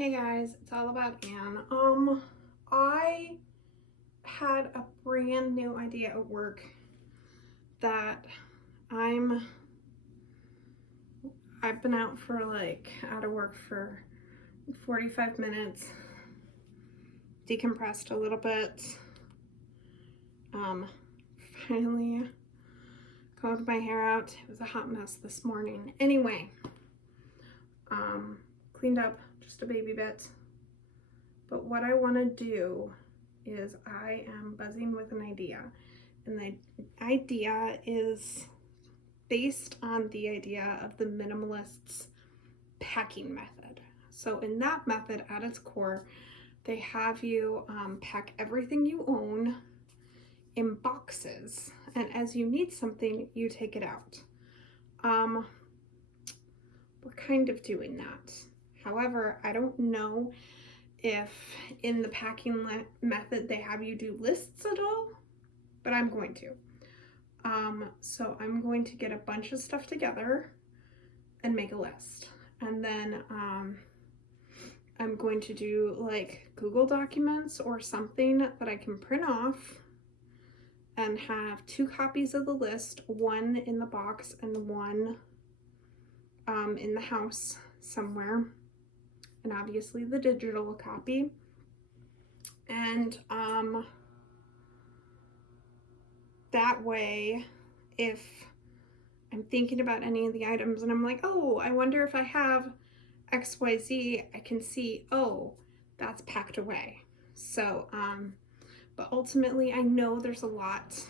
Hey guys, it's all about Anne. I had a brand new idea at work that I've been out of work for 45 minutes, decompressed a little bit, finally combed my hair out. It was a hot mess this morning. Anyway, cleaned up just a baby bit. But what I want to do is I am buzzing with an idea. And the idea is based on the idea of the minimalists' packing method. So in that method, at its core, they have you pack everything you own in boxes. And as you need something, you take it out. We're kind of doing that. However, I don't know if in the packing method they have you do lists at all, but I'm going to. So I'm going to get a bunch of stuff together and make a list. And then I'm going to do like Google Documents or something that I can print off and have 2 copies of the list, one in the box and one in the house somewhere, and obviously the digital copy. And that way, if I'm thinking about any of the items and I'm like, oh, I wonder if I have XYZ, I can see, oh, that's packed away. So, but ultimately I know there's a lot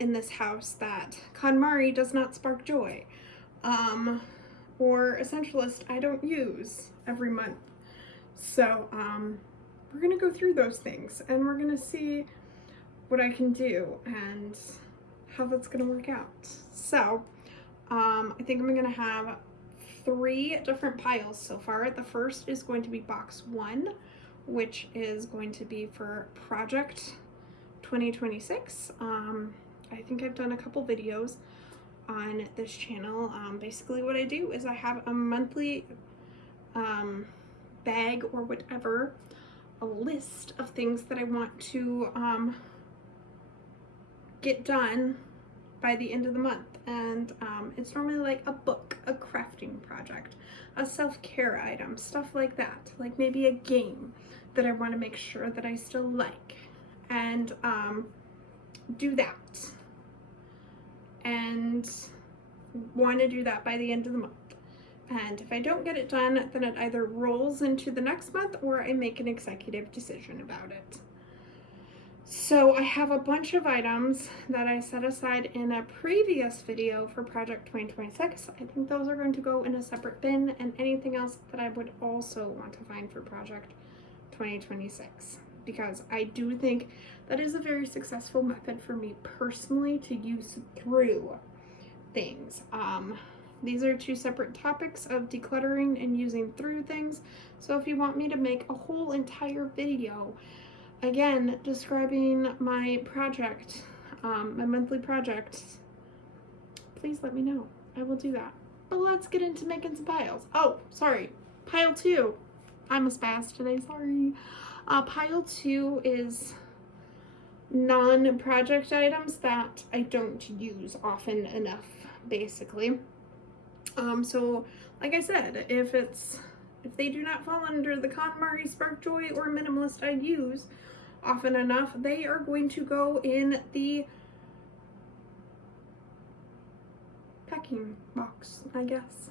in this house that KonMari does not spark joy. Or Essentialist I don't use every month. So we're gonna go through those things and we're gonna see what I can do and how that's gonna work out. So I think I'm gonna have 3 different piles so far. The first is going to be box 1, which is going to be for Project 2026. I think I've done a couple videos on this channel. Basically what I do is I have a monthly bag or whatever, a list of things that I want to get done by the end of the month. And it's normally like a book, a crafting project, a self-care item, stuff like that. Like maybe a game that I want to make sure that I still like, and do that. And want to do that by the end of the month. And if I don't get it done, then it either rolls into the next month or I make an executive decision about it. So I have a bunch of items that I set aside in a previous video for Project 2026. I think those are going to go in a separate bin, and anything else that I would also want to find for Project 2026, because I do think that is a very successful method for me personally to use through things. These are 2 separate topics of decluttering and using through things. So if you want me to make a whole entire video, again, describing my project, my monthly projects, please let me know. I will do that. But let's get into making some piles. Oh, sorry. Pile 2. I'm a spaz today, sorry. Pile 2 is non-project items that I don't use often enough, basically. So like I said, if they do not fall under the KonMari Spark Joy or Minimalist I use often enough, they are going to go in the packing box, I guess.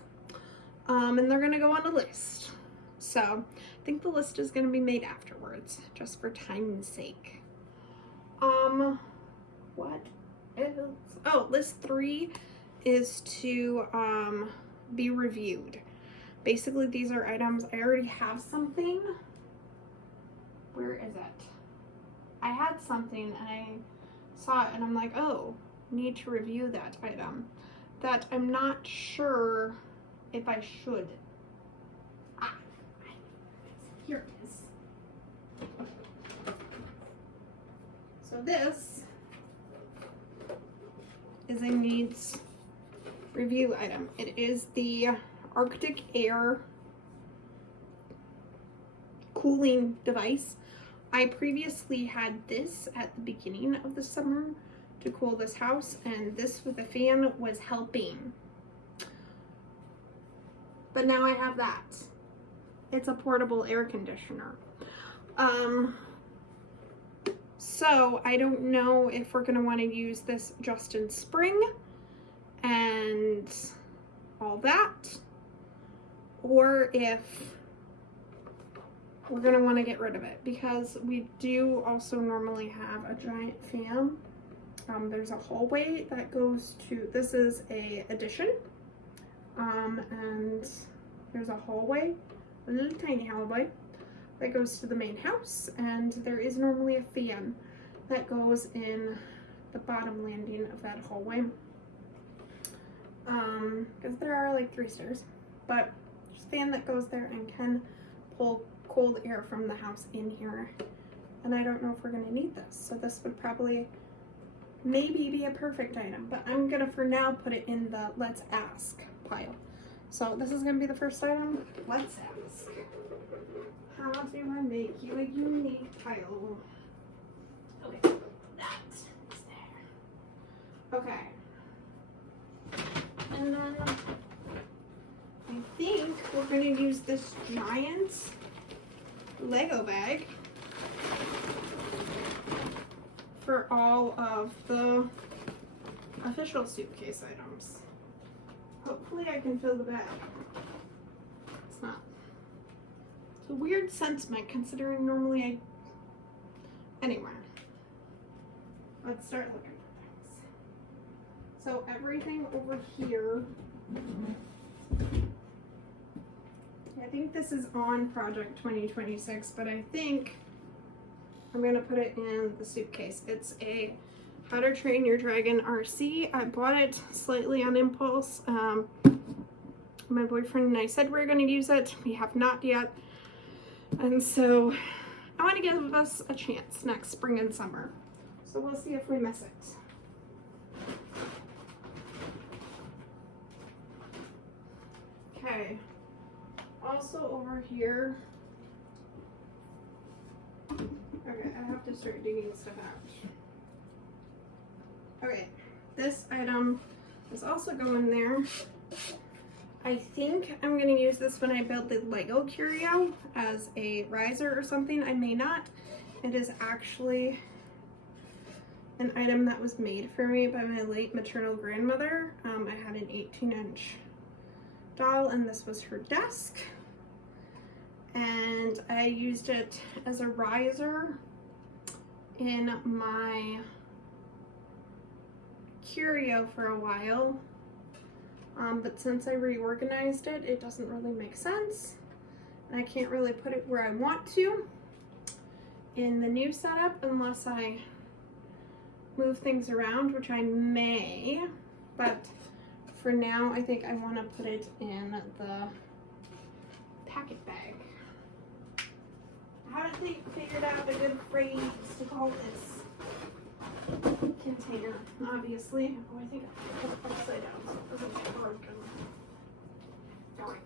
And they're gonna go on a list. So I think the list is gonna be made afterwards, just for time's sake. What else? Oh, list 3 is to be reviewed. Basically, these are items I already have something. Where is it? I had something and I saw it and I'm like, oh, need to review that item that I'm not sure if I should. Here it is. So this is a needs review item. It is the Arctic Air cooling device. I previously had this at the beginning of the summer to cool this house, and this with a fan was helping. But now I have that. It's a portable air conditioner. So I don't know if we're gonna want to use this just in spring and all that, or if we're gonna want to get rid of it, because we do also normally have a giant fan. There's a hallway that goes to, this is a addition, and there's a hallway, a little tiny hallway that goes to the main house, and there is normally a fan that goes in the bottom landing of that hallway, because there are like 3 stairs, but there's a fan that goes there and can pull cold air from the house in here, and I don't know if we're gonna need this, so this would probably maybe be a perfect item, but I'm gonna for now put it in the let's ask pile. So this is gonna be the first item. Let's ask. How do I make you a unique pile? Okay, that is there. Okay. And then I think we're gonna use this giant Lego bag for all of the official suitcase items. Hopefully I can fill the bag. It's not. It's a weird sentiment considering normally anyway. Let's start looking for things. So everything over here, I think this is on Project 2026, but I think I'm gonna put it in the suitcase. It's a How to Train Your Dragon RC. I bought it slightly on impulse. My boyfriend and I said we were gonna use it. We have not yet. And so I want to give us a chance next spring and summer. So we'll see if we miss it. Okay. Also over here, okay, I have to start digging stuff out. Okay, this item is also going there. I think I'm going to use this when I build the Lego curio as a riser or something. I may not. It is actually an item that was made for me by my late maternal grandmother. I had an 18-inch doll, and this was her desk. And I used it as a riser in my curio for a while. But since I reorganized it, it doesn't really make sense. And I can't really put it where I want to in the new setup unless I move things around, which I may. But for now, I think I want to put it in the packet bag. I haven't figured out a good phrase to call this container, obviously. Oh, I think I put it upside down so it doesn't get broken. Alright.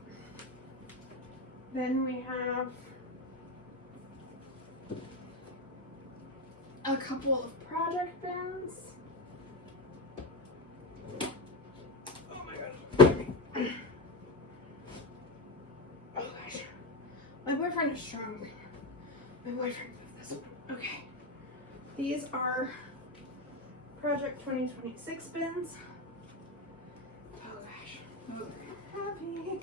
Then we have a couple of project bins. Oh my god. Oh gosh. My boyfriend is strong. My boyfriend moved this one. Okay. These are Project 2026 bins. Oh gosh. Those are heavy.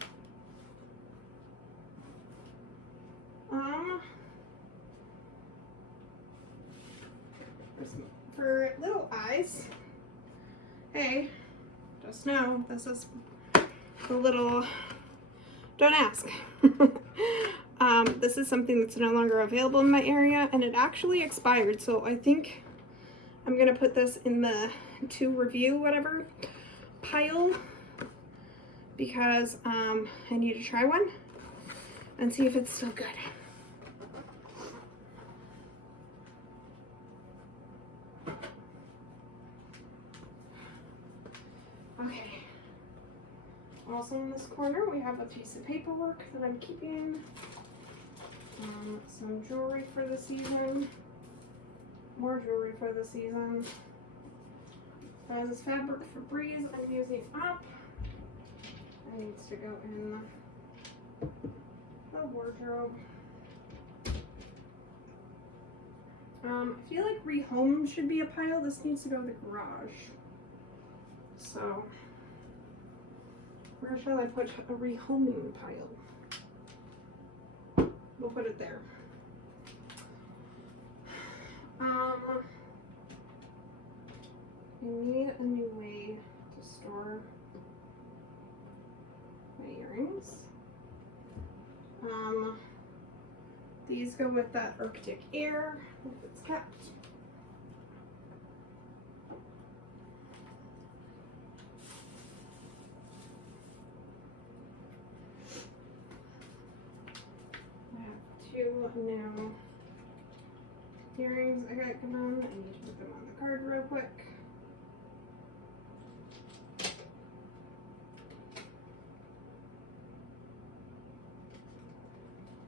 For little eyes, hey, just know this is a little, don't ask. This is something that's no longer available in my area, and it actually expired, so I think I'm gonna put this in the to review whatever pile, because I need to try one and see if it's still good. Okay. Also in this corner we have a piece of paperwork that I'm keeping Some jewelry for the season. More jewelry for the season. This fabric Febreze I'm using up. It needs to go in the wardrobe. I feel like rehome should be a pile. This needs to go to the garage. So, where shall I put a rehoming pile? We'll put it there. I need a new way to store my earrings. These go with that Arctic air if it's kept. I have 2 new earrings I got them on. I need to put them on the card real quick.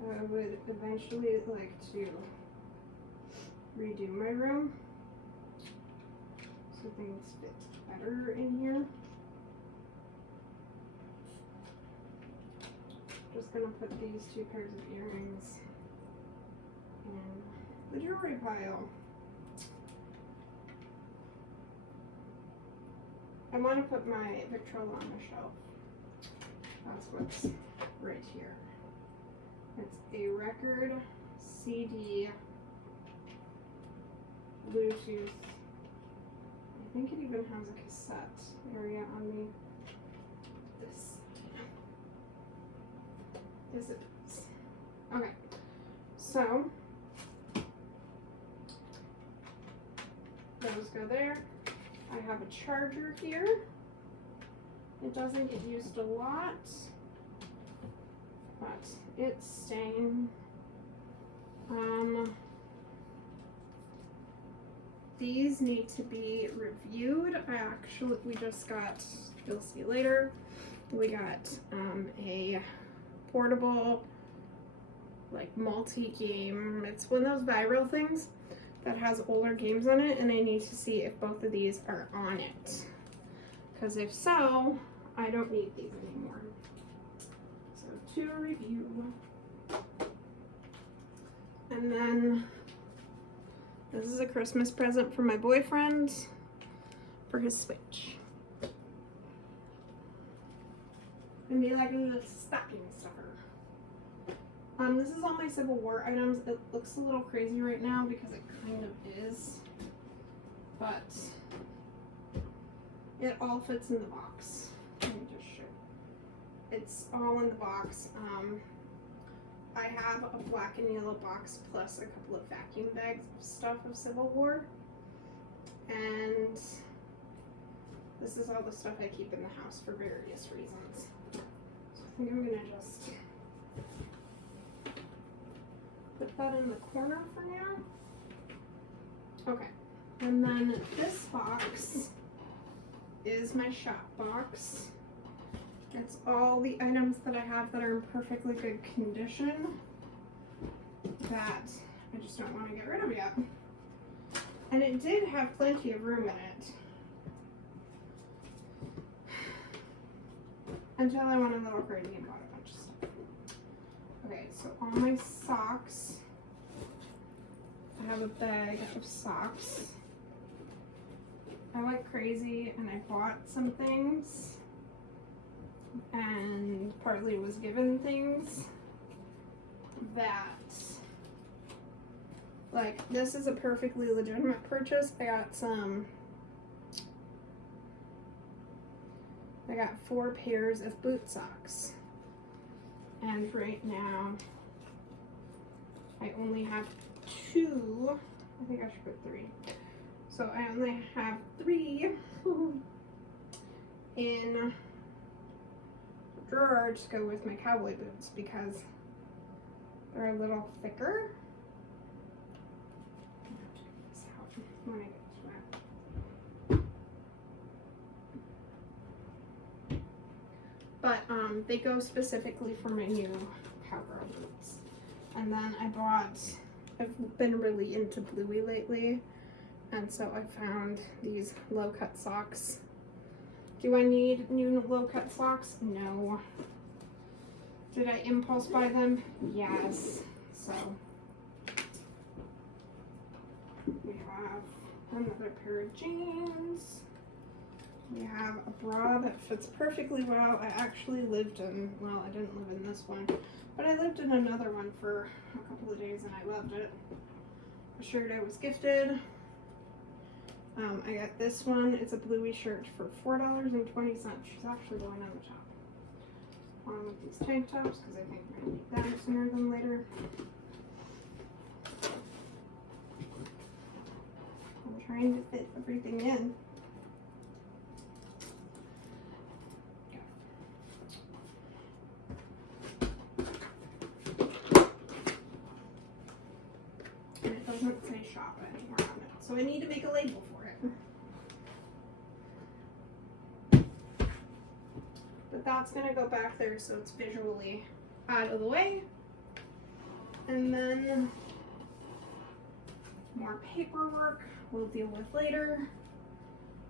I would eventually like to redo my room so things fit better in here. Just gonna put these 2 pairs of earrings in the jewelry pile. I want to put my Victrola on the shelf. That's what's right here. It's a record, CD, Bluetooth. I think it even has a cassette area on this. Yes, it does. Okay, so those go there. I have a charger here. It doesn't get used a lot, but it's staying. These need to be reviewed. We just got, you'll see later, we got a portable, like multi-game, it's one of those viral things that has older games on it, and I need to see if both of these are on it. Because if so, I don't need these anymore. So to review. And then this is a Christmas present for my boyfriend for his Switch. And be like a stocking stuffer. This is all my Civil War items. It looks a little crazy right now because it kind of is, but it all fits in the box. Let me just show. It's all in the box. I have a black and yellow box plus a couple of vacuum bags of stuff of Civil War, and this is all the stuff I keep in the house for various reasons. So I think I'm gonna just put that in the corner for now. Okay, and then this box is my shop box. It's all the items that I have that are in perfectly good condition that I just don't want to get rid of yet. And it did have plenty of room in it. Until I went a little crazy and bought a bunch of stuff. Okay, so all my socks. I have a bag of socks. I went crazy and I bought some things and partly was given things that, like, this is a perfectly legitimate purchase. I got 4 pairs of boot socks, and right now I only have 2. I think I should put 3. So I only have 3 in drawer to go with my cowboy boots because they're a little thicker. I'm gonna have to get this out when I get to that. But they go specifically for my new cowgirl boots. And then I've been really into Bluey lately, and so I found these low-cut socks. Do I need new low-cut socks? No. Did I impulse buy them? Yes. So we have another pair of jeans. We have a bra that fits perfectly well. I actually lived in, well, I didn't live in this one, but I lived in another one for a couple of days and I loved it. A shirt I was gifted. I got this one. It's a Bluey shirt for $4.20. She's actually going on the top. Along with these tank tops, because I think we're going to need them sooner than later. I'm trying to fit everything in. And it doesn't say shop anymore on it, so I need to make a label for it. But that's going to go back there so it's visually out of the way. And then more paperwork we'll deal with later.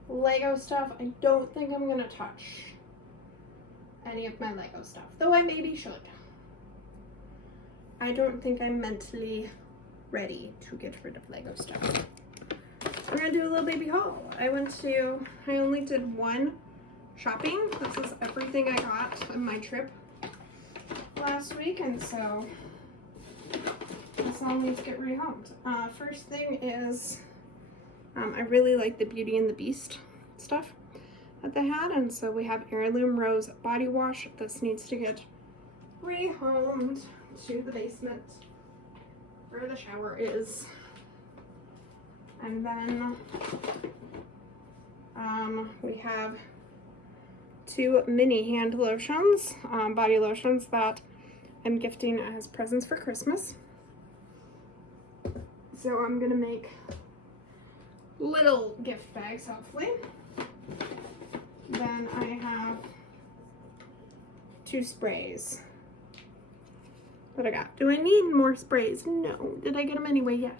Lego stuff, I don't think I'm going to touch any of my Lego stuff, though I maybe should. I don't think I'm mentally ready to get rid of Lego stuff. We're going to do a little baby haul. I only did one shopping. This is everything I got on my trip last week, and so this all needs to get rehomed. First thing is, I really like the Beauty and the Beast stuff that they had, and so we have Heirloom Rose body wash. This needs to get rehomed to the basement where the shower is. And then we have 2 mini hand lotions, body lotions that I'm gifting as presents for Christmas. So I'm gonna make little gift bags, hopefully. Then I have 2 sprays that I got. Do I need more sprays? No. Did I get them anyway? Yes.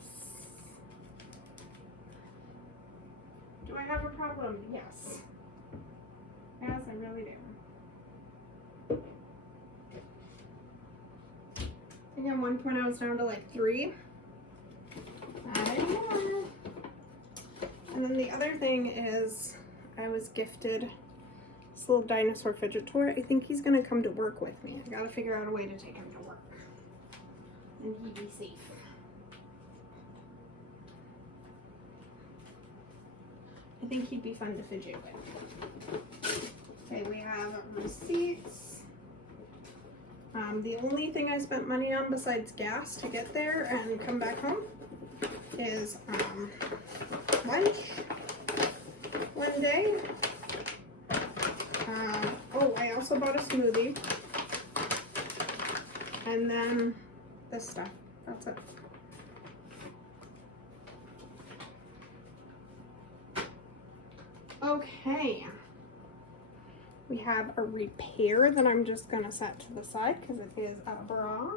Do I have a problem? Yes. Yes, I really do. I think at one point I was down to like 3. Not anymore. And then the other thing is I was gifted this little dinosaur fidget toy. I think he's gonna come to work with me. I gotta figure out a way to take him to work and he'd be safe. I think he'd be fun to fidget with. Okay, we have receipts. The only thing I spent money on besides gas to get there and come back home is lunch one day. Oh, I also bought a smoothie. And then this stuff. That's it. Okay. We have a repair that I'm just going to set to the side because it is a bra.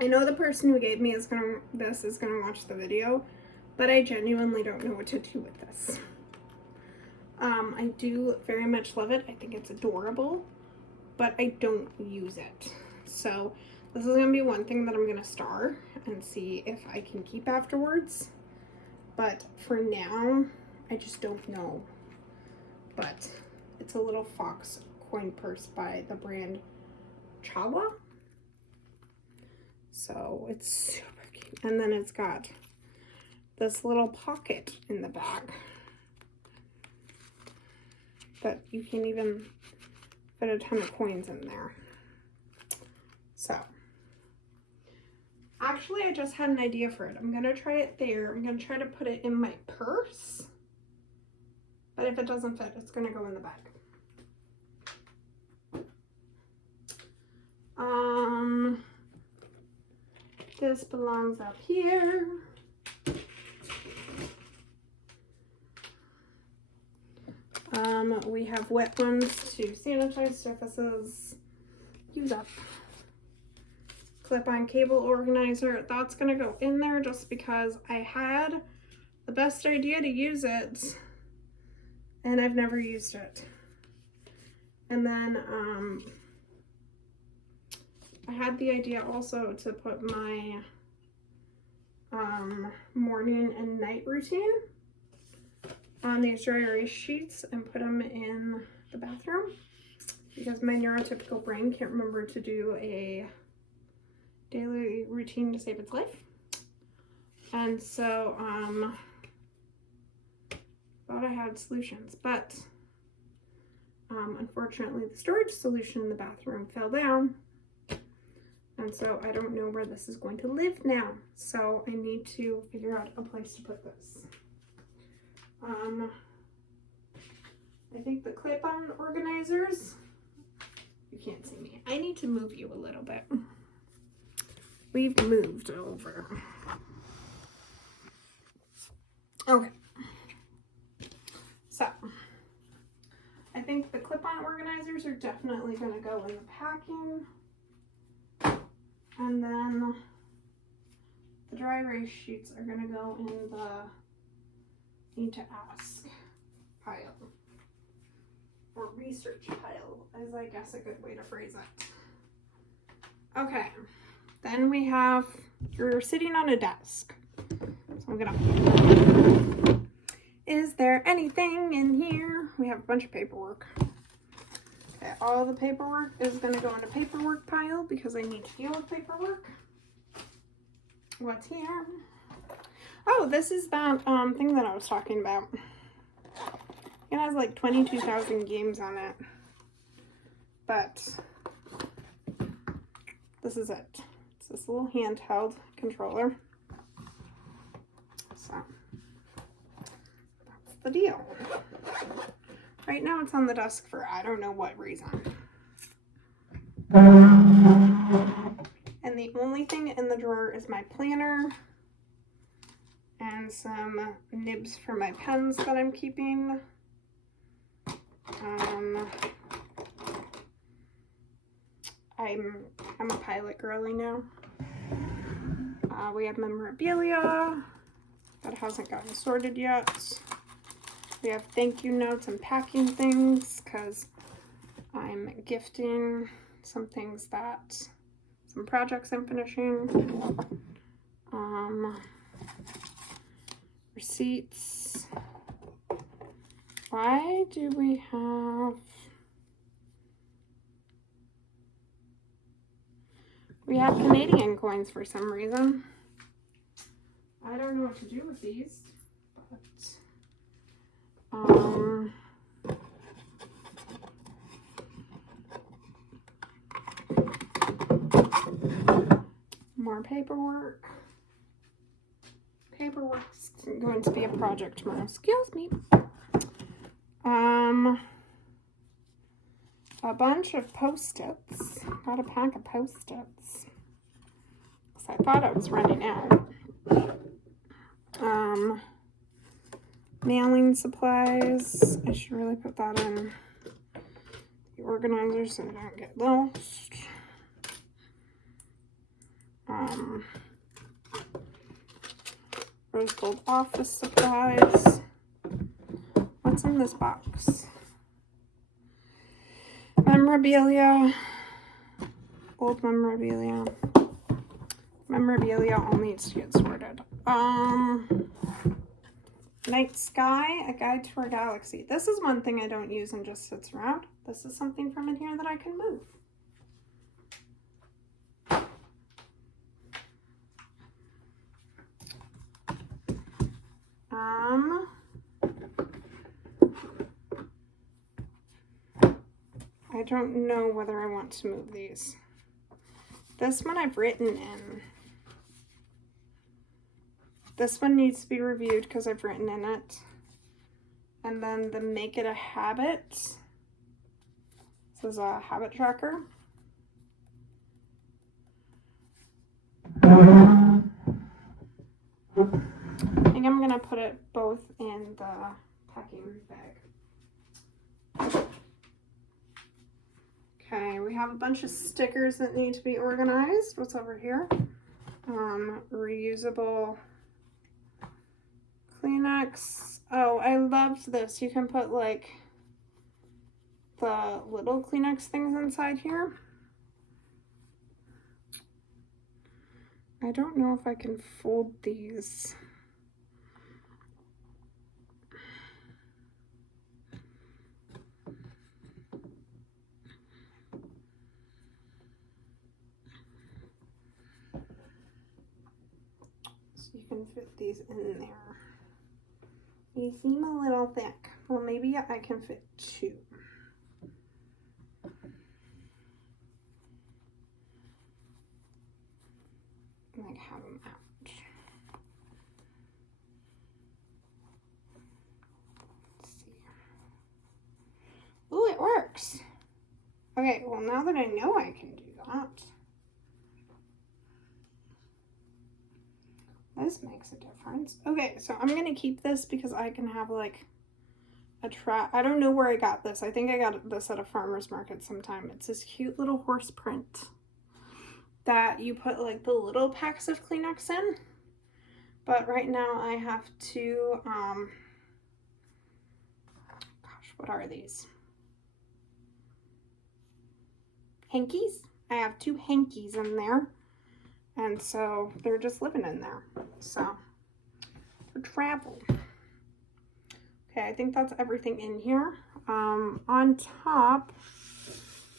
I know the person who gave me this is gonna watch the video, but I genuinely don't know what to do with this. I do very much love it. I think it's adorable, but I don't use it. So this is gonna be one thing that I'm gonna star and see if I can keep afterwards. But for now, I just don't know. But it's a little fox coin purse by the brand Chala. So it's super cute. And then it's got this little pocket in the back that you can even fit a ton of coins in there. So actually I just had an idea for it. I'm gonna try it there. I'm gonna try to put it in my purse, but if it doesn't fit, it's gonna go in the bag. This belongs up here. We have wet ones to sanitize surfaces. Use up. Clip-on cable organizer. That's gonna go in there just because I had the best idea to use it and I've never used it. And then I had the idea also to put my morning and night routine on these dry erase sheets and put them in the bathroom because my neurotypical brain can't remember to do a daily routine to save its life. And so thought I had solutions, but unfortunately the storage solution in the bathroom fell down, and so I don't know where this is going to live now, so I need to figure out a place to put this. I think the clip-on organizers, you can't see me, I need to move you a little bit. We've moved over. Okay. So, I think the clip-on organizers are definitely going to go in the packing. And then the dry erase sheets are going to go in the need to ask pile. Or research pile is, I guess, a good way to phrase it. Okay. Then we have, you're sitting on a desk. So I'm gonna, is there anything in here? We have a bunch of paperwork. Okay, all the paperwork is gonna go in a paperwork pile because I need to deal with paperwork. What's here? Oh, this is that thing that I was talking about. It has like 22,000 games on it. But this is it. It's this little handheld controller. So that's the deal. Right now it's on the desk for I don't know what reason. And the only thing in the drawer is my planner and some nibs for my pens that I'm keeping. I'm a pilot girly now. We have memorabilia that hasn't gotten sorted yet. We have thank you notes and packing things because I'm gifting some things that, some projects I'm finishing. Receipts. Why do we have... We have Canadian coins for some reason. I don't know what to do with these, but more paperwork. Paperwork's going to be a project tomorrow. Excuse me. A bunch of Post-its. Got a pack of Post-its. Because I thought I was running out. Mailing supplies. I should really put that in the organizer so I don't get lost. Rose gold office supplies. What's in this box? Memorabilia. Old memorabilia. Memorabilia all needs to get sorted. Night Sky, A Guide to Our Galaxy. This is one thing I don't use and just sits around. This is something from in here that I can move. I don't know whether I want to move these. This one I've written in. This one needs to be reviewed because I've written in it. And then the Make It a Habit. This is a habit tracker. I think I'm going to put it both in the packing bag. have a bunch of stickers that need to be organized. What's over here? Reusable Kleenex. Oh, I loved this. You can put like the little Kleenex things inside here. I don't know if I can fold these. So you can fit these in there. They seem a little thick. Well, maybe I can fit 2. Like have them out. Let's see. Ooh, it works. Okay, well now that I know I can do that, this makes a difference. Okay, so I'm gonna keep this because I can have like a trap. I don't know where I got this. I think I got this at a farmer's market sometime. It's this cute little horse print that you put like the little packs of Kleenex in. But right now I have to, gosh, what are these? Hankies? I have 2 hankies in there. And so they're just living in there. So, for travel. Okay, I think that's everything in here. On top,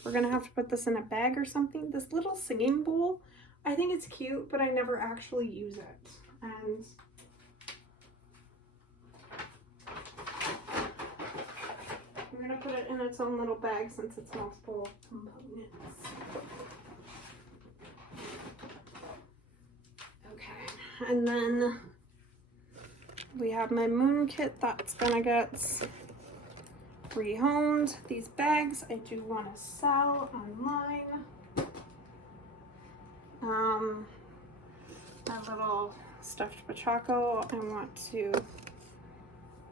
we're gonna have to put this in a bag or something. This little singing bowl, I think it's cute, but I never actually use it. And I'm gonna put it in its own little bag since it's multiple components. Okay, and then we have my moon kit that's gonna get rehomed. These bags I do want to sell online. My little stuffed Pachaco, I want to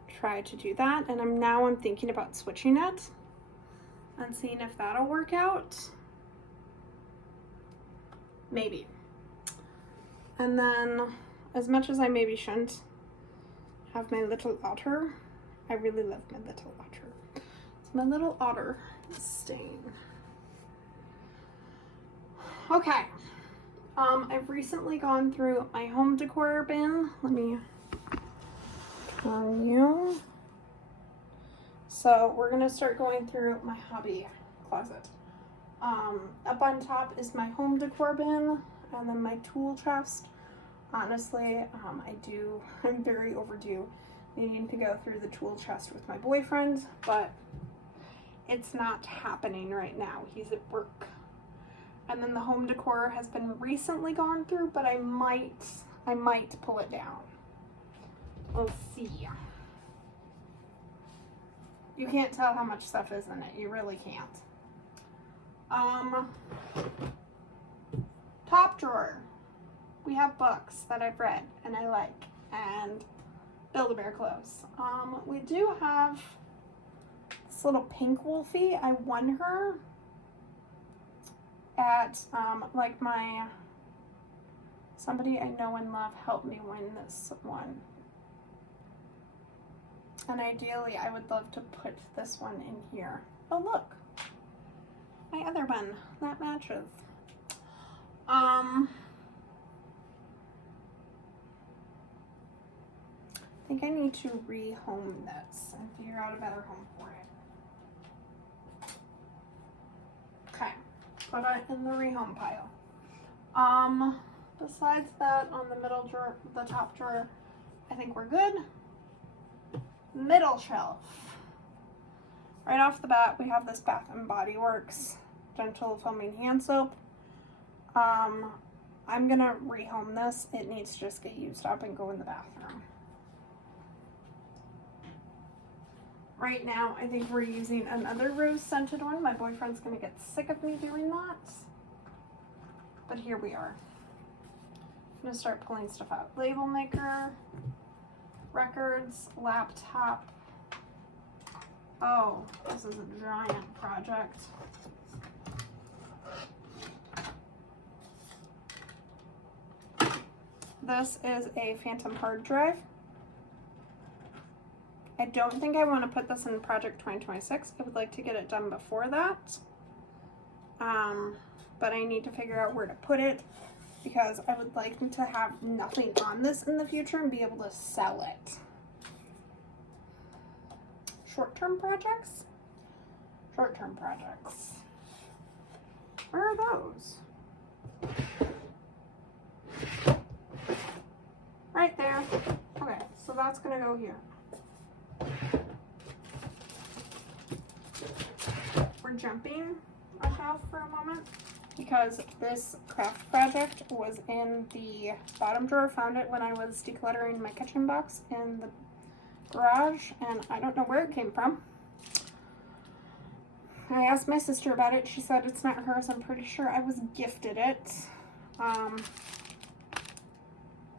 try to do that, and I'm thinking about switching it and seeing if that'll work out. Maybe. And then, as much as I maybe shouldn't, have my little otter. I really love my little otter. It's my little otter stain. Okay. I've recently gone through my home decor bin. Let me show you. So we're gonna start going through my hobby closet. Up on top is my home decor bin, and then my tool chest. Honestly, I'm very overdue needing to go through the tool chest with my boyfriend, but it's not happening right now. He's at work. And then the home decor has been recently gone through, but I might pull it down. We'll see. You can't tell how much stuff is in it. You really can't. Top drawer. We have books that I've read and I like, and Build-A-Bear clothes. We do have this little pink wolfie. I won her at like somebody I know and love helped me win this one. And ideally I would love to put this one in here. Oh look, my other one that matches. I think I need to rehome this and figure out a better home for it. Okay, put it in the rehome pile. Besides that, on the middle drawer, the top drawer, I think we're good. Middle shelf. Right off the bat, we have this Bath and Body Works Gentle Foaming Hand Soap. I'm gonna rehome this. It needs to just get used up and go in the bathroom. Right now, I think we're using another rose scented one. My boyfriend's gonna get sick of me doing that. But here we are. I'm gonna start pulling stuff out. Label maker, records, laptop. Oh, this is a giant project. This is a phantom hard drive. I don't think I want to put this in Project 2026. I would like to get it done before that. But I need to figure out where to put it because I would like to have nothing on this in the future and be able to sell it. Short-term projects? Short-term projects. Where are those? Right there. Okay, so that's gonna go here. We're jumping a shelf for a moment because this craft project was in the bottom drawer. Found it when I was decluttering my kitchen box in the garage, and I don't know where it came from. I asked my sister about it. She said it's not hers. I'm pretty sure I was gifted it.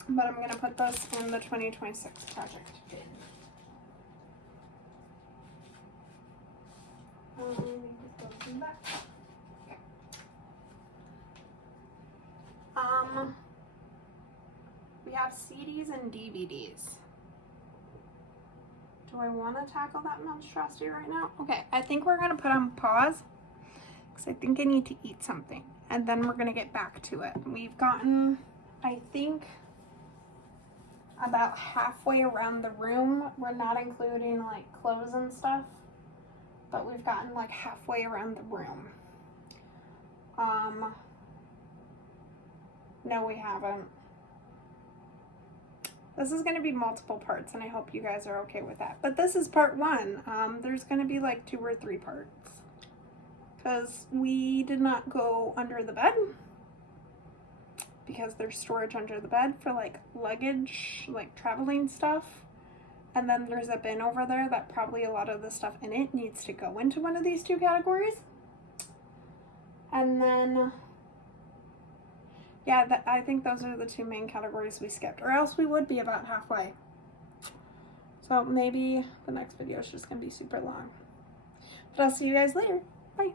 But I'm gonna put this in the 2026 project. We have CDs and DVDs. Do I want to tackle that monstrosity right now? Okay, I think we're gonna put on pause because I think I need to eat something, and then we're gonna get back to it. We've gotten, I think, about halfway around the room. We're not including like clothes and stuff, but we've gotten like halfway around the room. No, we haven't. This is going to be multiple parts, and I hope you guys are okay with that. But this is part one. There's going to be like 2 or 3 parts because we did not go under the bed because there's storage under the bed for like luggage, like traveling stuff. And then there's a bin over there that probably a lot of the stuff in it needs to go into one of these 2 categories. And then, yeah, I think those are the 2 main categories we skipped, or else we would be about halfway. So maybe the next video is just going to be super long. But I'll see you guys later. Bye.